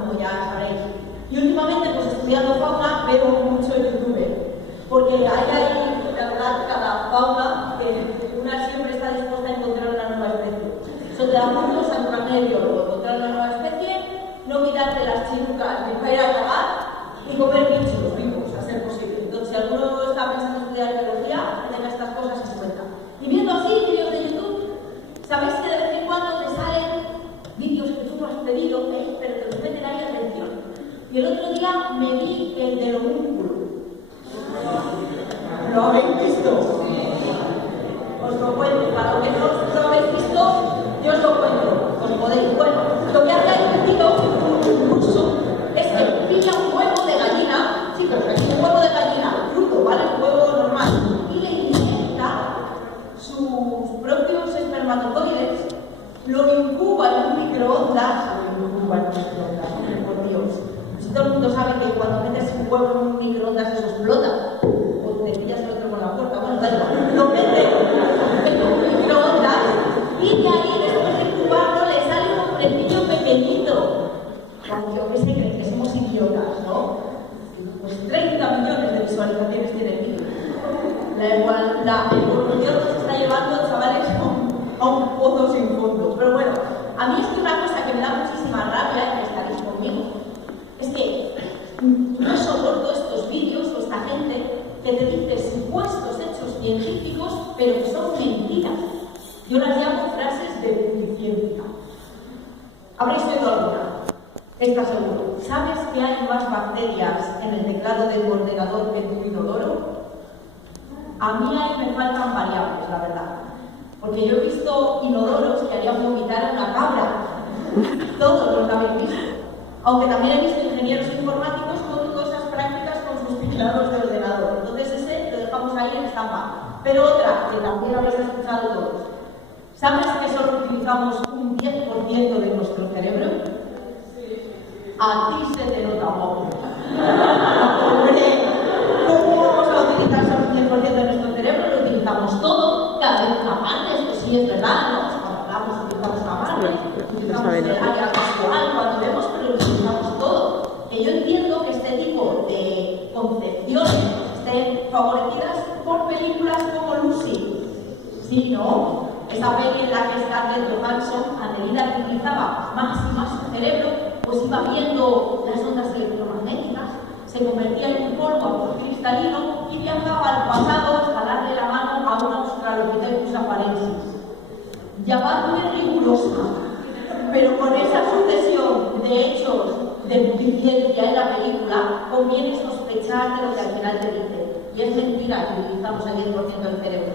como ya sabréis. Y últimamente, pues estudiando fauna, veo mucho YouTube, porque hay, la verdad, cada fauna que una siempre está dispuesta a encontrar una nueva especie. Eso te da puntos a tu carnet de biólogo, encontrar una nueva especie, no mirarte las chirucas ni para ir a cagar y comer bichos vivos, a ser posible. Entonces, si alguno está pensando en estudiar biología, tenga estas cosas en cuenta. Y viendo así vídeos de YouTube, sabéis que de vez en cuando te salen vídeos que tú no has pedido, pero que os meten ahí atención. Y el otro día me vi el del homúnculo. ¿Lo habéis visto? Os lo cuento. Para los que no lo habéis visto, yo os lo cuento. Os podéis. Bueno, lo que hace el tío, un ruso, es que pilla un huevo de gallina, chicos, aquí un huevo de gallina crudo, ¿vale? Un huevo normal, y le inyecta sus propios espermatozoides, lo incuba en un microondas, por Dios. Si todo el mundo sabe que cuando metes un huevo en un microondas eso explota, o te pillas el otro con la puerta, bueno, da igual, lo mete en un microondas y de ahí después de incubarlo le sale un hombrecillo pequeñito. Cuando yo que sé, creen que somos idiotas, ¿no? Pues 30 millones de visualizaciones tiene el vídeo. La evolución nos está llevando, chavales, a un pozo sin fondo. Pero bueno, a mí es que una cosa que me da muchísima rabia, que estaréis conmigo, es que no soporto estos vídeos o esta gente que te dice supuestos hechos científicos, pero que son mentiras. Yo las llamo frases de puriciencia. Habréis oído alguna. Está seguro. ¿Sabes que hay más bacterias en el teclado de tu ordenador que en tu inodoro? A mí ahí me faltan variables, la verdad. Porque yo he visto inodoros que harían vomitar a una cabra. Todos los habéis visto. Aunque también he visto ingenieros informáticos con cosas prácticas con sus teclados de ordenador. Entonces ese lo dejamos ahí en estampa. Pero otra, que también habéis escuchado todos. ¿Sabes que solo utilizamos un 10% de nuestro cerebro? A ti se te nota poco. Hombre, ¿cómo vamos a utilizar solo un 10% de nuestro cerebro? Lo utilizamos todo, cada vez una parte, esto sí es verdad, ¿no? Cuando hablamos utilizamos una parte, utilizamos el área visual cuando vemos, pero lo utilizamos todo. Que yo entiendo que este tipo de concepciones estén favorecidas por películas como Lucy. Sí, ¿no? Esa peli en la que Scarlett Johansson, a medida que utilizaba más y más su cerebro, pues iba viendo las ondas electromagnéticas, se convertía en un polvo cristalino y viajaba al pasado hasta darle la mano a un Australopithecus afarensis. Llamadme rigurosa, pero con esa sucesión de hechos de puriciencia en la película, conviene sospechar de lo que al final te dice. Y es mentira que utilizamos el 10% del cerebro.